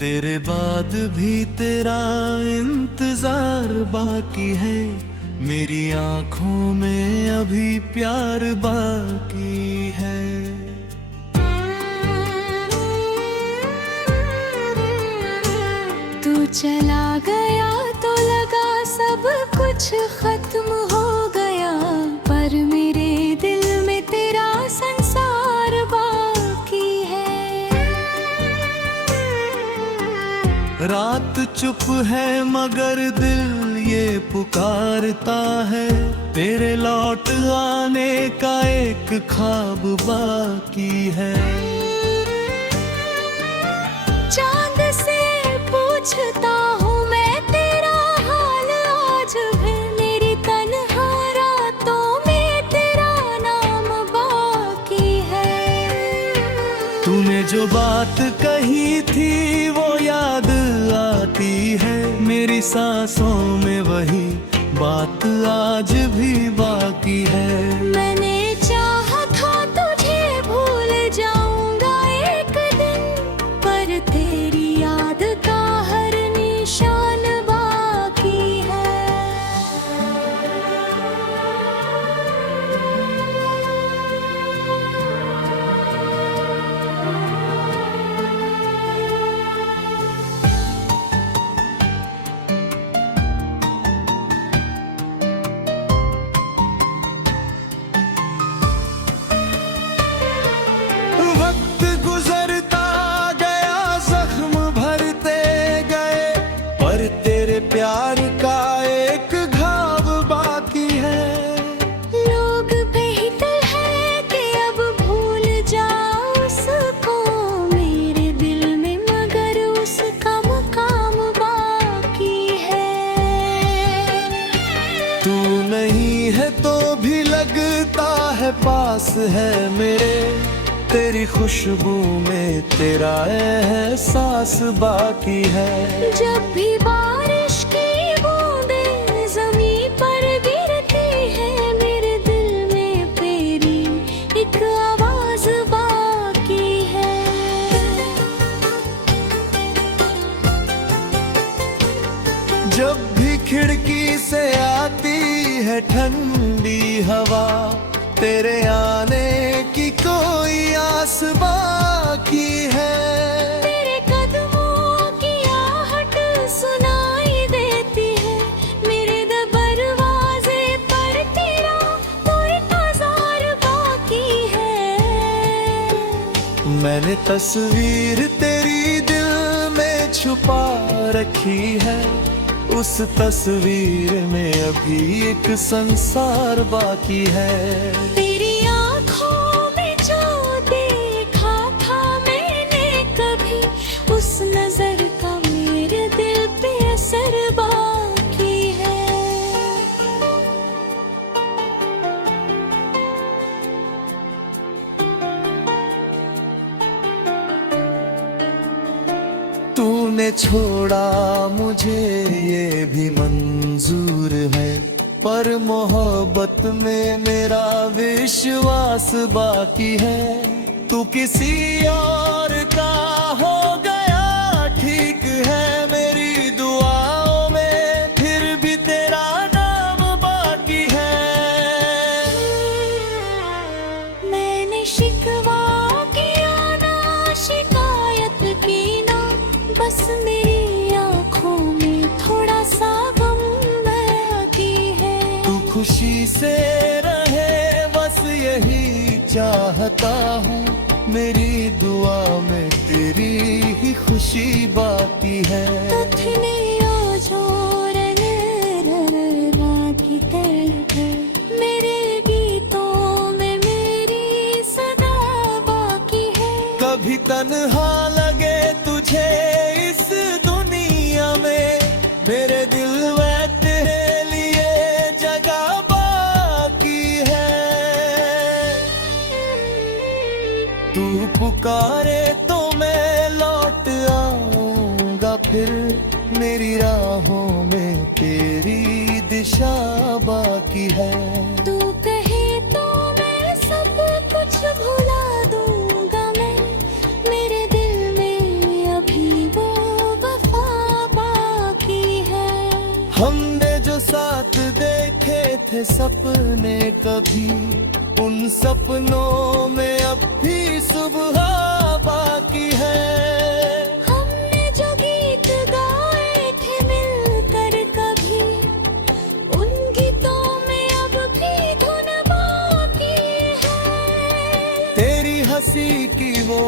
तेरे बाद भी तेरा इंतजार बाकी है, मेरी आंखों में अभी प्यार बाकी है। तू चला गया तो लगा सब कुछ खत्म हो गया, पर मेरे दिल में तेरा संसार बाकी है। रात चुप है मगर दिल ये पुकारता है, तेरे लौट आने का एक ख्वाब बाकी है। चांद से पूछता हूँ मैं तेरा हाल आज भी, मेरी तन्हा रातों में तेरा नाम बाकी है। तूने जो बात कही थी वो याद आती है, मेरी सांसों में वही बात आज भी बाकी है। मैंने चाहा था तुझे भूल जाऊंगा एक दिन, पर तेरी याद का हर निशान बाकी है। वक्त गुजरता गया, जख्म भरते गए, पर तेरे प्यार का एक घाव बाकी है। लोग कहते हैं कि अब भूल जाओ उसको, मेरे दिल में मगर उसका मुकाम बाकी है। तू नहीं है तो भी लगता है पास है मेरे, तेरी खुशबू में तेरा एहसास बाकी है। जब भी बारिश की बूंदें ज़मीं पर गिरती है, मेरे दिल में तेरी एक आवाज़ बाकी है। जब भी खिड़की से आती है ठंडी हवा, तेरे आने की कोई आस बाकी है। तेरे कदमों की आहट सुनाई देती है, मेरे दरवाजे पर तेरा इंतजार बाकी है। मैंने तस्वीर तेरी दिल में छुपा रखी है, उस तस्वीर में अभी एक संसार बाकी है। तेरी आँखों में जो देखा था मैंने कभी, उस नजर का मेरे दिल पे असर बाकी है। तूने छोड़ा मुझे ये भी मंजूर है, पर मोहब्बत में मेरा विश्वास बाकी है। तू किसी और का हो गया ठीक है, मेरी दुआओं में फिर भी तेरा नाम बाकी है। मैंने शिकवा किया ना शिकायत की ना, बस मेरी आँखों में थोड़ा सा गम बाकी है। तू खुशी से रहे बस यही चाहता हूँ, मेरी दुआ में तेरी ही खुशी बाकी है। तथने ओ जोरने बाकी तरह, मेरे गीतों में मेरी सदा बाकी है। कभी तन्हा लगे तुझे इस दुनिया में, मेरे दिल में तेरे लिए जगह बाकी है। तू पुकारे तो मैं लौट आऊंगा फिर, मेरी राहों में तेरी दिशा बाकी है। तू कहे तो मैं सब कुछ भुला दूंगा मैं, मेरे दिल में अभी वो थे सपने कभी, उन सपनों में अब भी सुबह बाकी है। हमने जो गीत गाए थे मिलकर कभी, उन गीतों में अब भी धुन बाकी है। तेरी हंसी की वो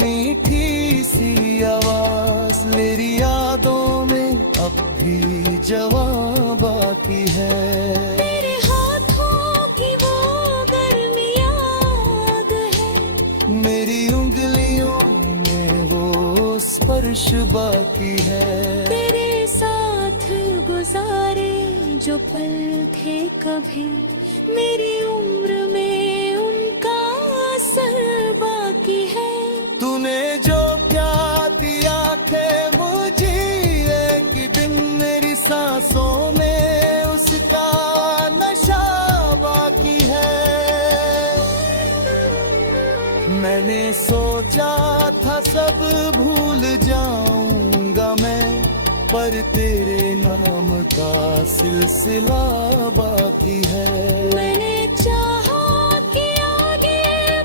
मीठी सी आवाज मेरी यादों में अब भी जवां बाकी है। तेरे हाथों की वो गर्मी याद है, मेरी उंगलियों में वो स्पर्श बाकी है। तेरे साथ गुजारे जो पल थे कभी, मेरी उम्र में उनका असर बाकी है। तूने जो क्या दिया थे मुझे एक दिन, मेरी सांसों में उसका नशा बाकी है। मैंने सोचा था सब भूल जाऊंगा मैं, पर तेरे नाम का सिलसिला बाकी है। मैंने चाहा कि आगे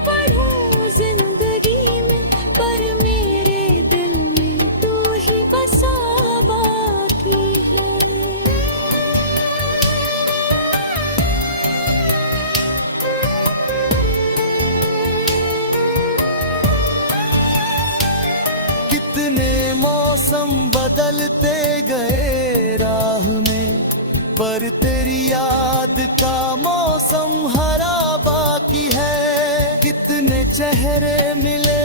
बढ़ूं जिंदगी में, पर मेरे दिल में तू ही बसा बाकी है। कितने मौसम बदलते गए राह में, पर तेरी याद का मौसम हरा बाकी है। कितने चेहरे मिले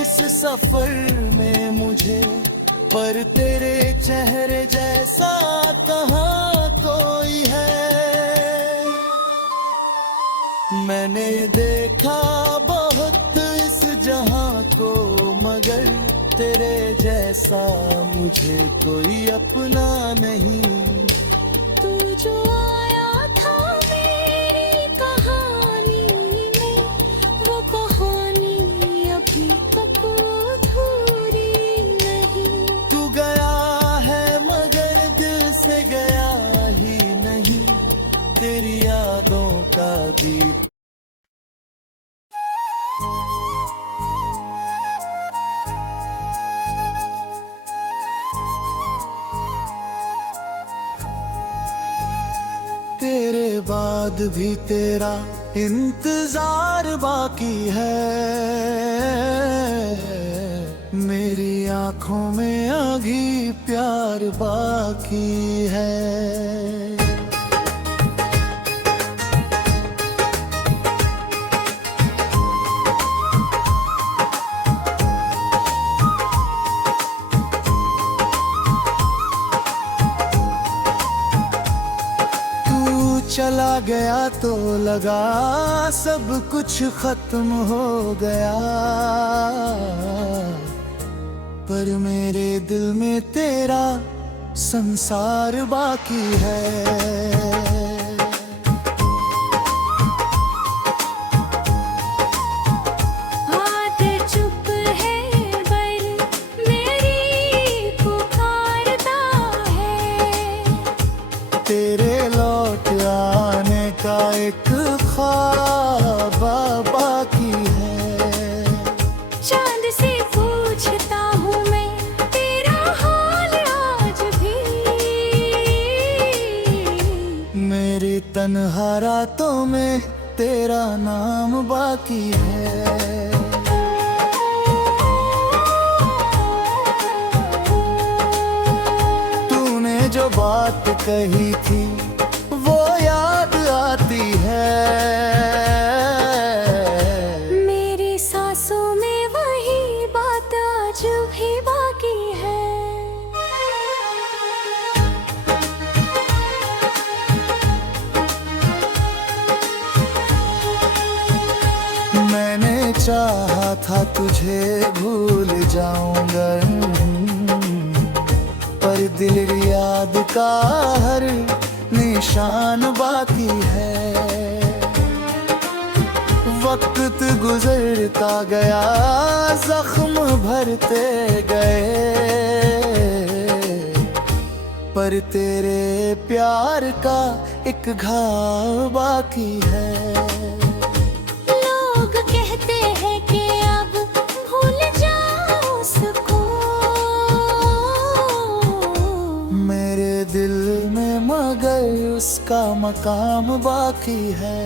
इस सफर में मुझे, पर तेरे चेहरे जैसा कहाँ कोई है। मैंने देखा बहुत इस जहां को, मगर तेरे जैसा मुझे कोई अपना नहीं। तू जो आया था मेरी कहानी में, वो कहानी अभी तक अधूरी नहीं। तू गया है मगर दिल से गया ही नहीं, तेरी यादों का दीप। तेरे बाद भी तेरा इंतजार बाकी है। मेरी आंखों में अभी प्यार बाकी है। चला गया तो लगा सब कुछ खत्म हो गया, पर मेरे दिल में तेरा संसार बाकी है। तेरे लौट आने का एक ख्वाब बाकी है। चांद से पूछता हूँ मैं तेरा हाल आज भी, मेरी तन्हा रातों में तेरा नाम बाकी है। जो बात कही थी वो याद आती है। मेरी सांसों में वही बात आज भी बाकी है। मैंने चाहा था तुझे भूल जाऊंगा, पर दिल याद का हर निशान बाकी है। वक्त गुजरता गया जख्म भरते गए, पर तेरे प्यार का एक घाव बाकी है। लोग कहते हैं कि अब भूल जाओ उसको, मेरे दिल में मगर उसका मकाम बाकी है।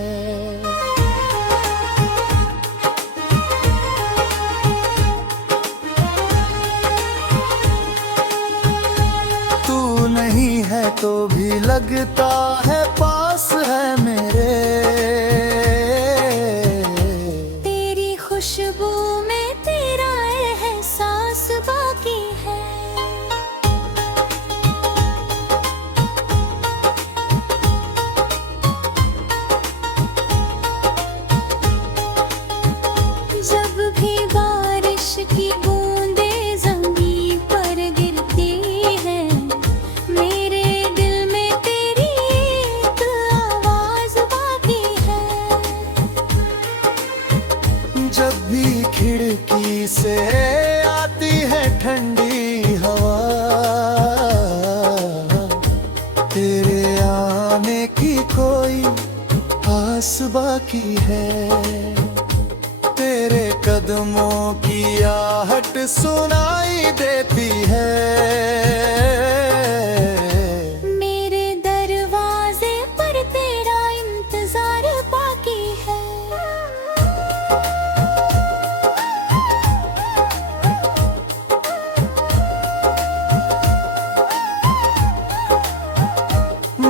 तू नहीं है तो भी लगता है पास है मेरे, तेरी खुशबू में तेरा एहसास बाकी है। जब भी बारिश की बूंदें ज़मीन पर गिरती है, मेरे दिल में तेरी एक आवाज़ बाकी है। जब भी खिड़की से आती है ठंडी हवा, तेरे आने की कोई आस बाकी है। तेरे कदमों की आहट सुनाई देती है। मेरे दरवाजे पर तेरा इंतजार बाकी है।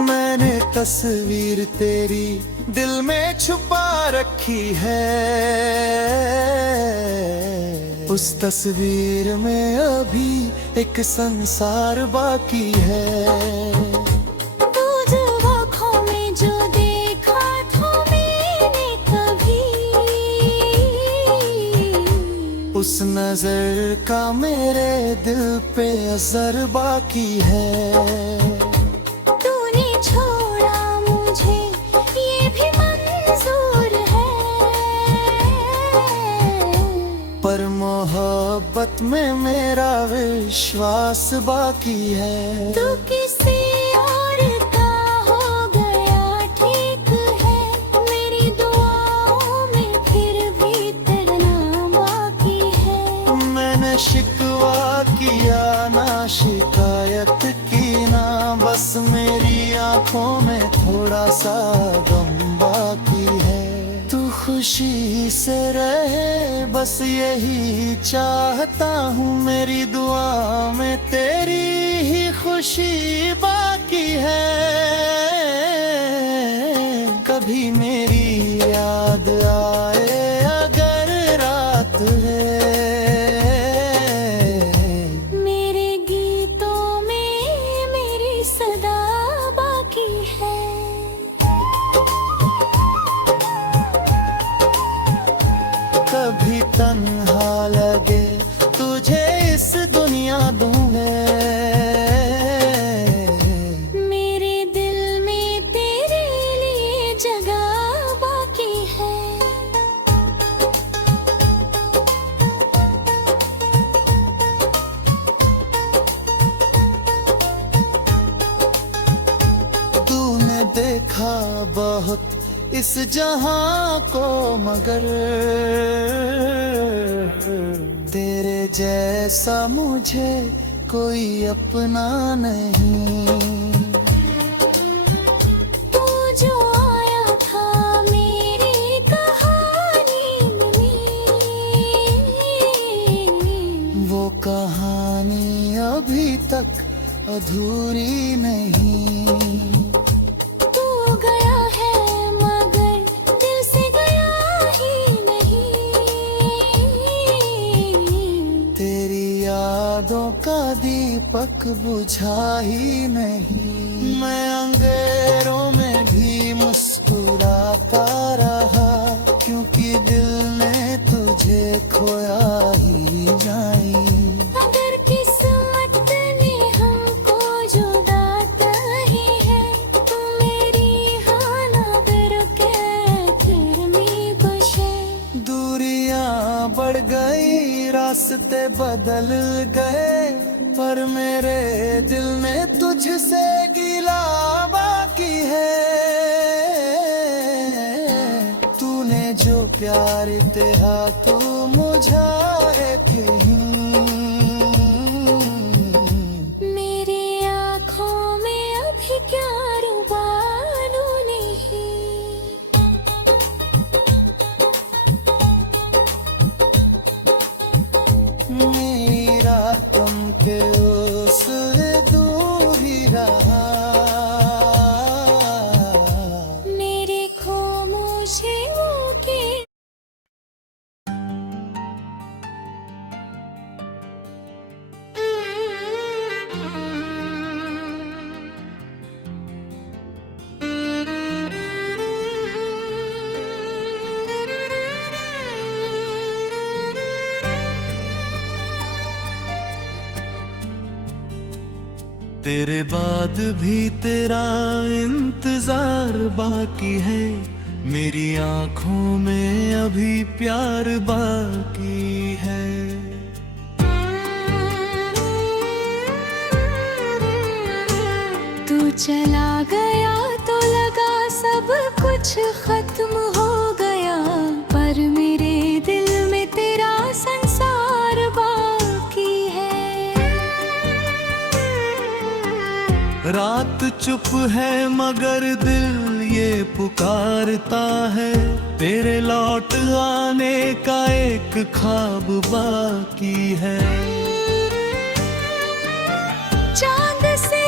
मैंने तस्वीर तेरी दिल में छुपा रखी है। उस तस्वीर में अभी एक संसार बाकी है। तुझ आँखों में जो देखा था मैंने कभी, उस नजर का मेरे दिल पे असर बाकी है। तूने छोड़ा मुझे ये भी मंजूर है, पर मोहब्बत में मेरा विश्वास बाकी है। तू किसी और का हो गया ठीक है, मेरी दुआओं में फिर भी तेरा बाकी है। मैंने शिकवा किया ना शिकायत की ना, बस मेरी आंखों में थोड़ा सा गम बाकी है। तू खुशी से रहे बस यही चाहता हूँ, मेरी दुआ में तेरी ही खुशी बाकी है। कभी मेरी याद आए अगर रात है, मेरे गीतों में मेरी सदा बाकी है। कभी तन्हा लगे तुझे इस दुनिया दूंगे, मेरे दिल में तेरे लिए जगह बाकी है। तूने देखा बहुत इस जहां को मगर तेरे जैसा मुझे कोई अपना नहीं। तू जो आया था मेरी कहानी में, वो कहानी अभी तक अधूरी नहीं। तू गया है मगर दिल से गया ही नहीं, तेरी यादों का दीपक बुझा ही नहीं। मैं अंधेरों में भी मुस्कुराता रहा, क्योंकि दिल ने तुझे खोया ही जाई। अगर किस्मत ने हमको जुदा ही है, तो मेरी हाना करके फिर मी बशे। दूरियां बढ़ गई रास्ते बदल गए, पर मेरे दिल में तुझसे गिला बाकी है। तूने जो प्यार तेहा तो मुझाए कहीं। मेरी आँखों में अभी क्या रुबालू नहीं। मेरा तुम के उस दूर ही रहा। मेरे खामोशियों के तेरे बाद भी तेरा इंतजार बाकी है। मेरी आंखों में अभी प्यार बाकी है। तू चला गया तो लगा सब कुछ खत्म हो गया, पर मेरे दिल में तेरा संसार बाकी है। रात चुप है मगर दिल ये पुकारता है। तेरे लौट आने का एक ख्वाब बाकी है। चांद से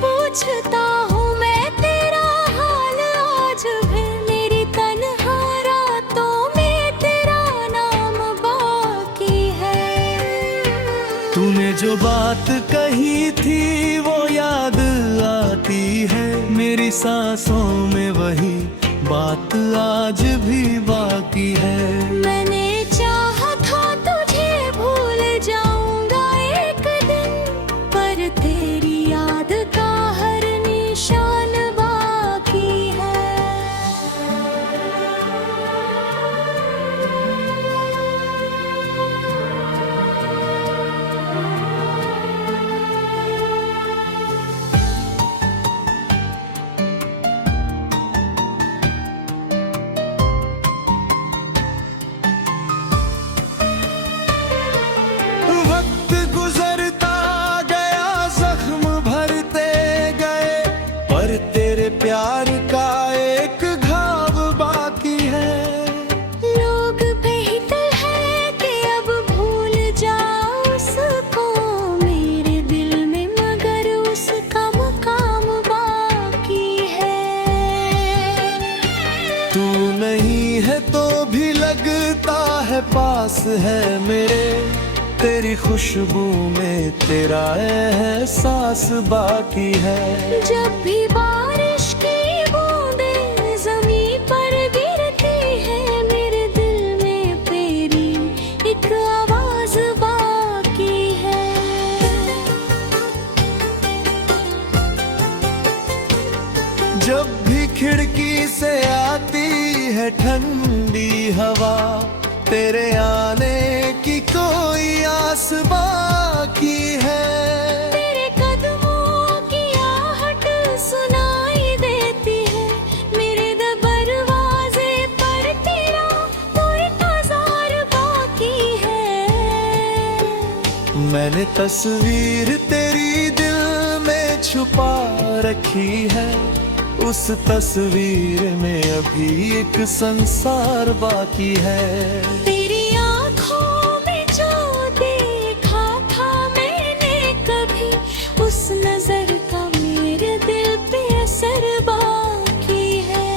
पूछता हूँ मैं तेरा हाल आज भी, मेरी तन्हा रातों में तेरा नाम बाकी है। तूने जो बात कही थी वो याद आती है। मेरी सांसों में वही बात आज भी बाकी है। मैंने चाहा था तुझे भूल जाऊंगा एक दिन, पर तेरी याद का हर निशान बाकी है। वक्त गुजरता गया जख्म भरते गए, पर तेरे प्यार का एक घाव बाकी है। लोग कहते हैं कि अब भूल जाओ उसको मेरे दिल में, मगर उसका मुकाम बाकी है। तू नहीं है तो भी लगता है पास है मेरे। तेरी खुशबू में तेरा एहसास बाकी है। जब भी बारिश की बूंदें ज़मीं पर गिरती है, मेरे दिल में तेरी एक आवाज़ बाकी है। जब भी खिड़की से आती है ठंडी हवा, तेरे आने की कोई आस बाकी है। तेरे कदमों की आहट सुनाई देती है, मेरे दरवाजे पर तेरा कोई इंतजार बाकी है। मैंने तस्वीर तेरी दिल में छुपा रखी है। उस तस्वीर में अभी एक संसार बाकी है। तेरी आँखों में जो देखा था मैंने कभी, उस नजर का मेरे दिल पे असर बाकी है।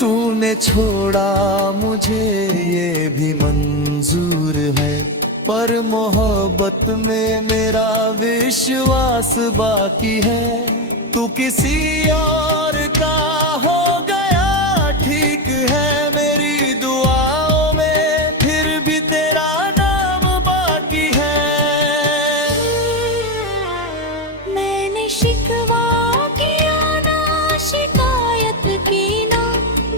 तूने छोड़ा मुझे ये भी मंजूर है, पर मोहब्बत में मेरा विश्वास बाकी है। तू किसी और का हो गया ठीक है, मेरी दुआओं में फिर भी तेरा नाम बाकी है। मैंने शिकवा किया ना शिकायत की ना,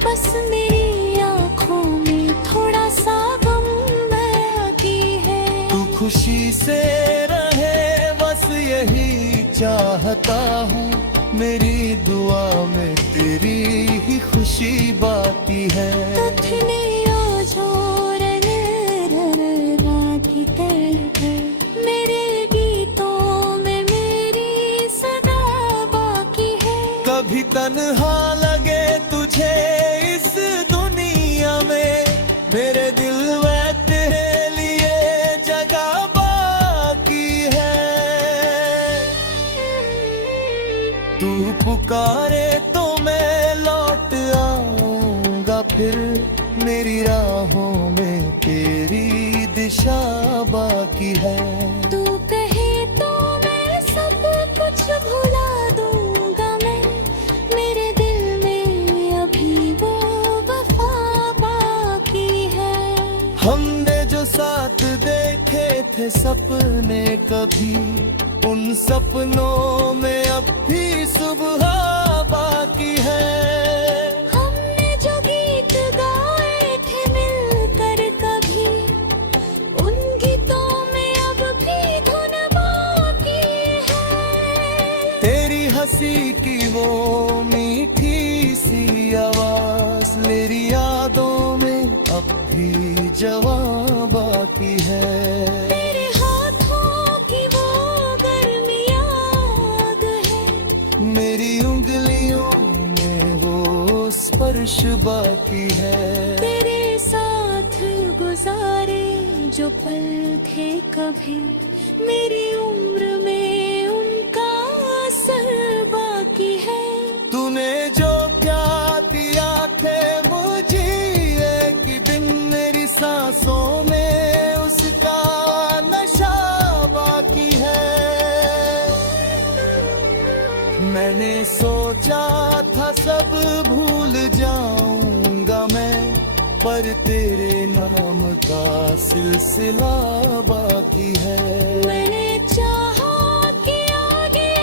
बस मेरी आँखों में थोड़ा सा गम बाकी है। तू खुशी खुशी से रहे बस यही चाहता हूँ। मेरी दुआ में तेरी ही खुशी बाकी है। कथने ओ जोरन राधी तड़के, मेरे गीतों में मेरी सदा बाकी है। कभी तन्हा लगे तुझे इस दुनिया में, मेरे दिल में तेरे लिए जगह बाकी है। तू पुकारे तो मैं लौट आऊंगा फिर, मेरी राहों में तेरी दिशा बाकी है। तू कहे तो मैं सब कुछ भुला दूंगा मैं, मेरे दिल में अभी वो वफा बाकी है। हमने जो साथ देखे थे सपने कभी, उन सपनों में अब भी सुबह बाकी है। हमने जो गीत गाए थे मिलकर कभी, उन गीतों में अब भी धुन बाकी है। तेरी हंसी की वो मीठी सी आवाज मेरी यादों में अब भी जवां बाकी है। तेरे हाथों की वो गर्मी याद है, मेरी उंगलियों में वो स्पर्श बाकी है। तेरे साथ गुजारे जो पल थे कभी, मेरी उम्र में उनका असर बाकी है। तूने जो क्या दिया थे मुझे एक दिन, मेरी सांसों में उसका नशा बाकी है। मैंने सोचा था सब भूल जाऊंगा मैं, पर तेरे नाम का सिलसिला बाकी है। मैंने चाहा कि आगे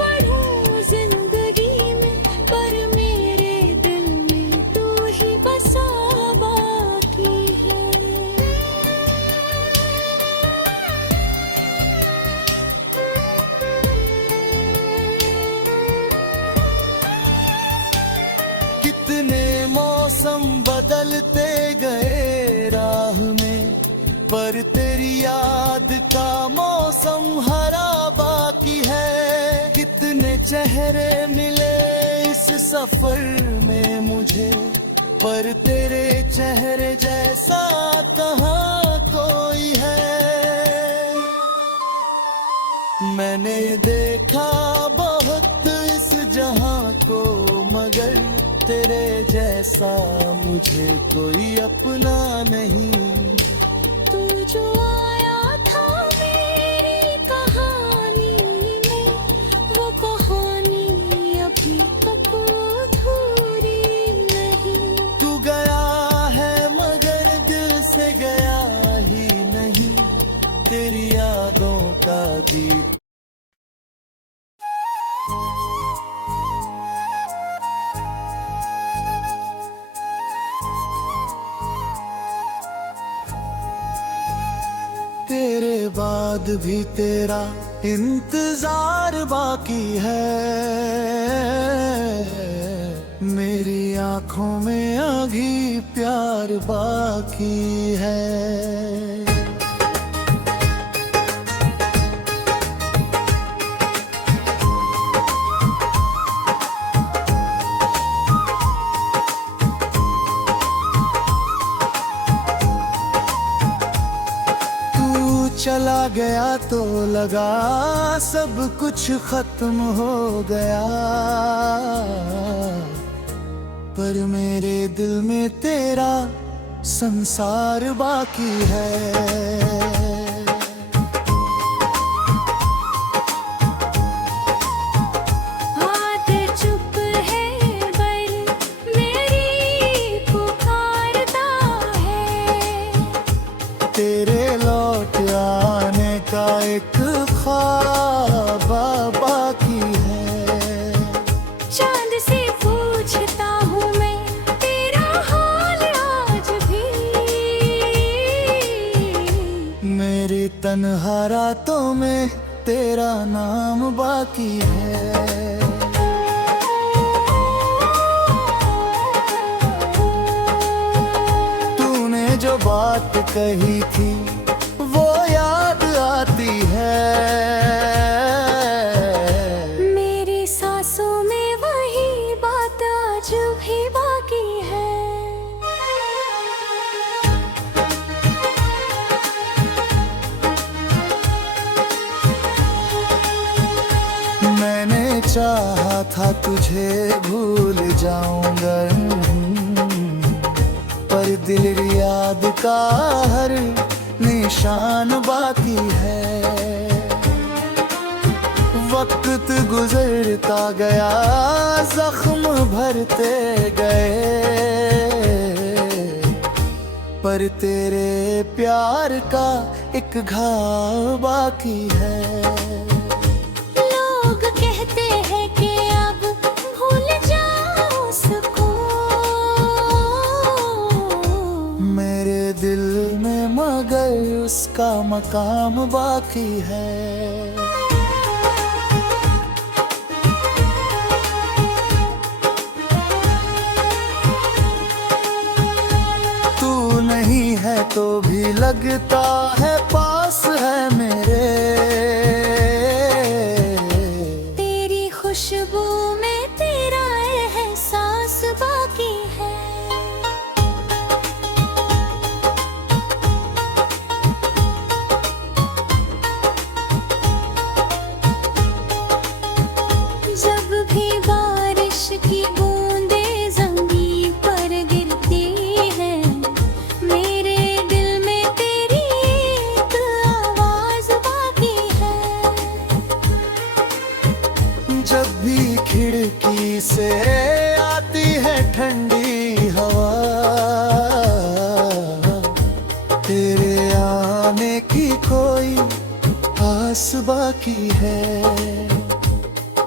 बढ़ूं जिंदगी में, पर मेरे दिल में तू ही बसा बाकी है। कितने मौसम बदलते गए राह में, पर तेरी याद का मौसम हरा बाकी है। कितने चेहरे मिले इस सफर में मुझे, पर तेरे चेहरे जैसा कहाँ कोई है। मैंने देखा बहुत इस जहां को, मगर तेरे जैसा मुझे कोई अपना नहीं। तू जो आया था मेरी कहानी में, वो कहानी अभी तक अधूरी नहीं। तू गया है मगर दिल से गया ही नहीं, तेरी यादों का दीप। तेरे बाद भी तेरा इंतजार बाकी है। मेरी आंखों में अभी प्यार बाकी है। चला गया तो लगा सब कुछ खत्म हो गया, पर मेरे दिल में तेरा संसार बाकी है। तेरे लौट आने का एक ख्वाब बाकी है। चांद से पूछता हूँ मैं तेरा हाल आज भी, मेरी तन तन्हा रातों में तेरा नाम बाकी है। तूने जो बात कही थी वो याद आती है। मेरी सांसों में वही बात आज भी बाकी है। मैंने चाहा था तुझे भूल जाऊंगा, पर दिल याद का हर निशान बाकी है। वक्त गुजरता गया, जख्म भरते गए, पर तेरे प्यार का एक घाव बाकी है। लोग कहते हैं कि अब भूल जाओ उसको, मेरे दिल में मगर उसका मकाम बाकी है। तू नहीं है तो भी लगता है पास है मेरे। तेरी खुशबू में तेरा एहसास बाकी है। जब भी बारिश की बूंदें ज़मीन पर गिरती हैं, मेरे दिल में तेरी एक आवाज़ बाकी है। जब भी खिड़की से आती है ठंडी हवा, तेरे आने की कोई आस बाकी है।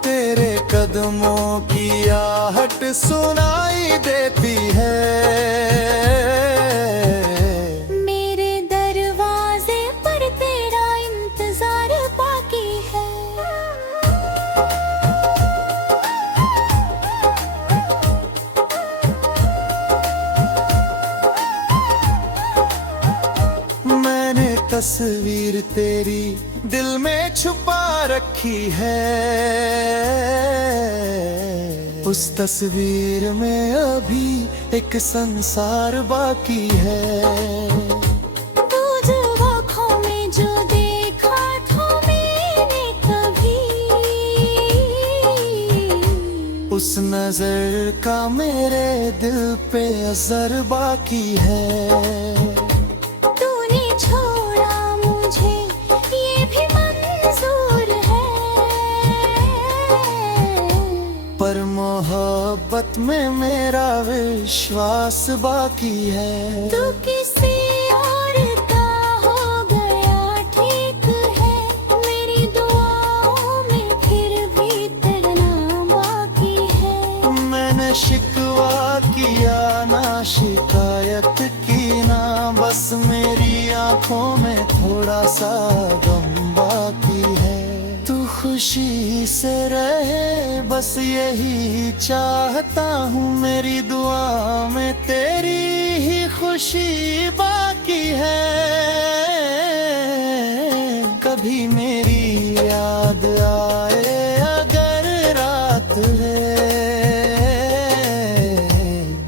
तेरे कदमों की आहट सुनाई देती है। मेरे दरवाजे पर तेरा इंतजार बाकी है। मैंने तस्वीर तेरी दिल में छुपा रखी है। उस तस्वीर में अभी एक संसार बाकी है। दूध आँखों में जो देखा था मैंने कभी, उस नजर का मेरे दिल पे असर बाकी है। तूने छोड़ा मुझे ये भी मंजूर है, पर मोहब्बत में मेरा विश्वास बाकी है। तू किसी और का हो गया ठीक है, मेरी दुआओं में फिर भी तेरा नाम बाकी है। मैंने शिकवा किया ना शिकायत की ना, बस मेरी आंखों में थोड़ा सा गम बाकी है। तू खुशी से रहे बस यही चाहता हूँ, मेरी दुआ में तेरी ही खुशी बाकी है। कभी मेरी याद आए अगर रात है,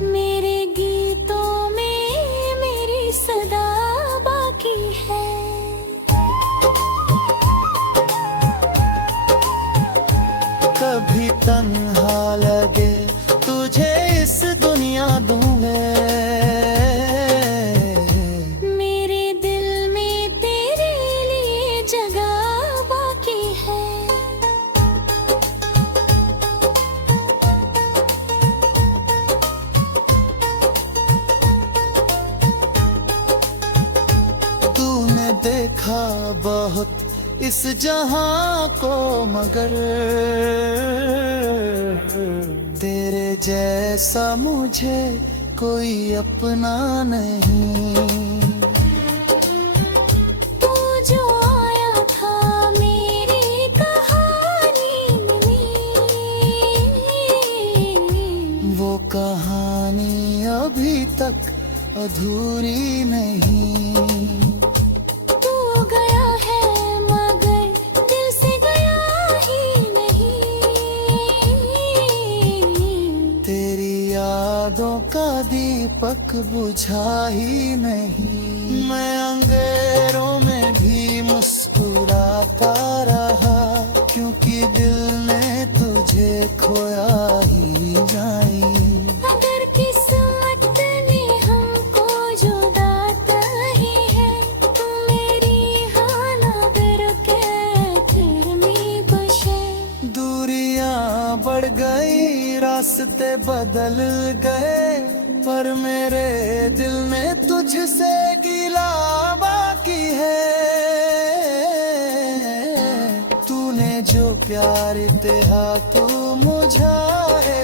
मेरे गीतों में मेरी सदा बाकी है। कभी तन्हा लगे तुझे इस दुनिया दूंगे, मेरे दिल में तेरे लिए जगह बाकी है। तूने देखा बहुत इस जहां को मगर तेरे जैसा मुझे कोई अपना नहीं। तू जो अधूरी नहीं। तू गया है मगर दिल से गया ही नहीं। तेरी यादों का दीपक बुझा ही नहीं। मैं अंधेरों में भी मुस्कुराता रहा, क्योंकि दिल ने तुझे खोया ही नहीं। अगर किस्मत ने हमको जुदा ही है, तू मेरी हाना फिर के मी बशे। दूरियां बढ़ गई, रास्ते बदल गए, पर मेरे दिल में तुझसे गिला बाकी है। तूने जो प्यार तेहा तू मुझा है,